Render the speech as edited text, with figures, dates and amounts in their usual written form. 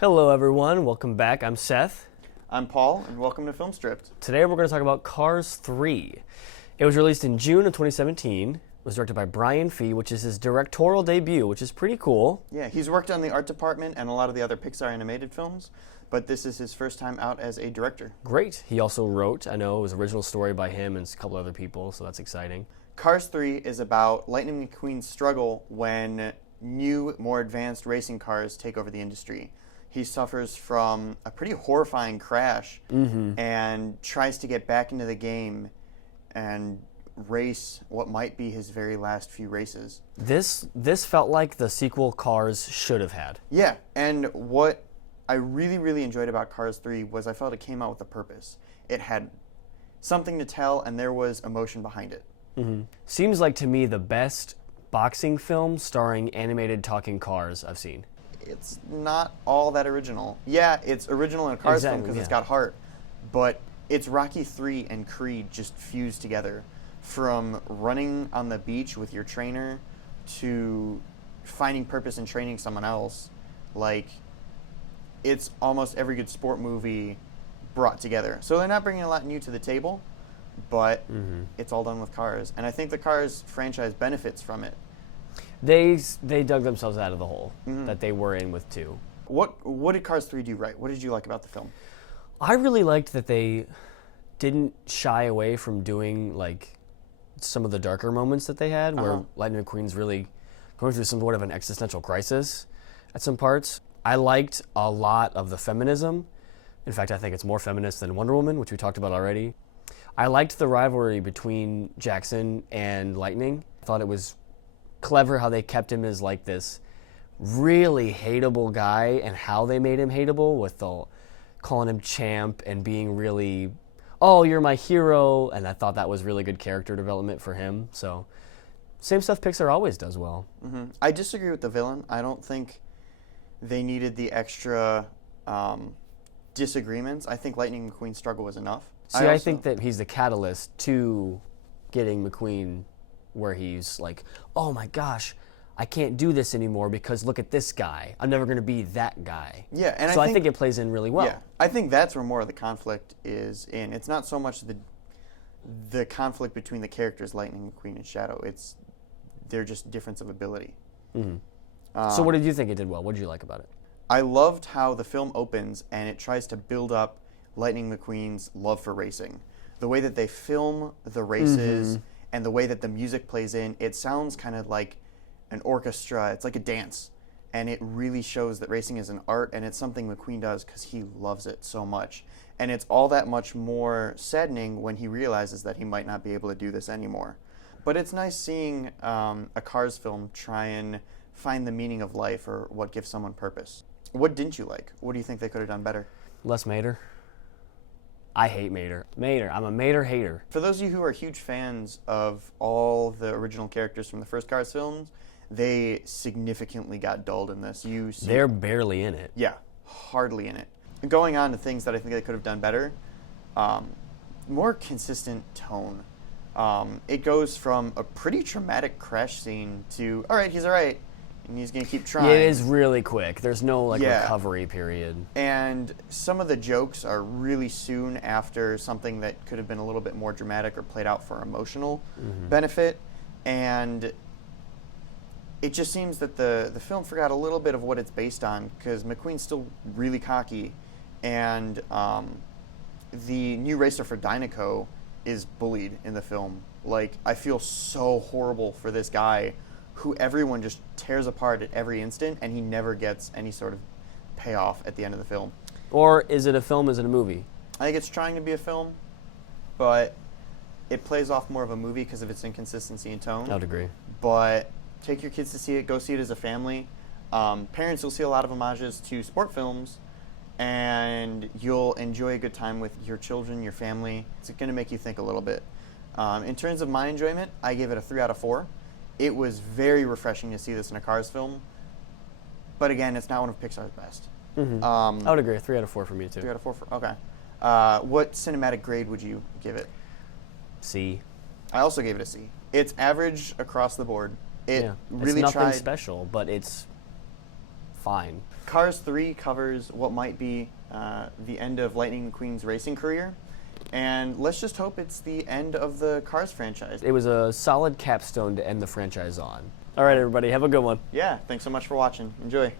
Hello everyone, welcome back. I'm Seth. I'm Paul, and welcome to Film Stripped. Today we're going to talk about Cars 3. It was released in June of 2017. It was directed by Brian Fee, which is his directorial debut, which is pretty cool. Yeah, he's worked on the art department and a lot of the other Pixar animated films, but this is his first time out as a director. Great. He also wrote, I know, it was original story by him and a couple other people, so that's exciting. Cars 3 is about Lightning McQueen's struggle when new, more advanced racing cars take over the industry. He suffers from a pretty horrifying crash and tries to get back into the game and race what might be his very last few races. This felt like the sequel Cars should have had. Yeah, and what I really enjoyed about Cars 3 was I felt it came out with a purpose. It had something to tell, and there was emotion behind it. Seems like to me the best boxing film starring animated talking cars I've seen. It's not all that original. Yeah, it's original in a Cars film because it's got heart, but it's Rocky 3 and Creed just fused together. From running on the beach with your trainer to finding purpose in training someone else. Like, it's almost every good sport movie brought together. So they're not bringing a lot new to the table, but it's all done with cars. And I think the Cars franchise benefits from it. They dug themselves out of the hole that they were in with 2. What did Cars 3 do right? What did you like about the film? I really liked that they didn't shy away from doing like some of the darker moments that they had, where Lightning McQueen's really going through some sort of an existential crisis at some parts. I liked a lot of the feminism. In fact, I think it's more feminist than Wonder Woman, which we talked about already. I liked the rivalry between Jackson and Lightning. I thought it was clever how they kept him as like this really hateable guy, and how they made him hateable with the calling him champ and being really, oh, you're my hero, and I thought that was really good character development for him. So same stuff Pixar always does well. I disagree with the villain. I don't think they needed the extra disagreements. I think Lightning McQueen's struggle was enough. See, I think that he's the catalyst to getting McQueen where he's like, oh my gosh, I can't do this anymore because look at this guy. I'm never going to be that guy. Yeah, and so I think it plays in really well. Yeah, I think that's where more of the conflict is in. It's not so much the conflict between the characters Lightning McQueen and Shadow. They're just difference of ability. So what did you think it did well? What did you like about it? I loved how the film opens and it tries to build up Lightning McQueen's love for racing. The way that they film the races and the way that the music plays in, it sounds kind of like an orchestra. It's like a dance. And it really shows that racing is an art, and it's something McQueen does because he loves it so much. And it's all that much more saddening when he realizes that he might not be able to do this anymore. But it's nice seeing a Cars film try and find the meaning of life or what gives someone purpose. What didn't you like? What do you think they could have done better? Less Mater. I hate Mater. I'm a Mater hater. For those of you who are huge fans of all the original characters from the first Cars films, they significantly got dulled in this. They're barely in it. Yeah, hardly in it. Going on to things that I think they could have done better, more consistent tone. It goes from a pretty traumatic crash scene to, all right, he's all right, and he's going to keep trying. Yeah, it is really quick. There's no recovery period. And some of the jokes are really soon after something that could have been a little bit more dramatic or played out for emotional benefit. And it just seems that the film forgot a little bit of what it's based on, because McQueen's still really cocky, and the new racer for Dynaco is bullied in the film. Like, I feel so horrible for this guy who everyone just tears apart at every instant, and he never gets any sort of payoff at the end of the film. Or is it a film, is it a movie? I think it's trying to be a film, but it plays off more of a movie because of its inconsistency in tone. I would agree. But take your kids to see it. Go see it as a family. Parents will see a lot of homages to sport films, and you'll enjoy a good time with your children, your family. It's going to make you think a little bit. In terms of my enjoyment, I gave it a 3 out of 4. It was very refreshing to see this in a Cars film. But again, it's not one of Pixar's best. I would agree. 3 out of 4 for me, too. 3 out of 4 okay. What cinematic grade would you give it? C. I also gave it a C. It's average across the board. It really it's nothing tried. special, but it's fine. Cars 3 covers what might be the end of Lightning McQueen's racing career, and let's just hope it's the end of the Cars franchise. It was a solid capstone to end the franchise on. All right, everybody, have a good one. Yeah, thanks so much for watching. Enjoy.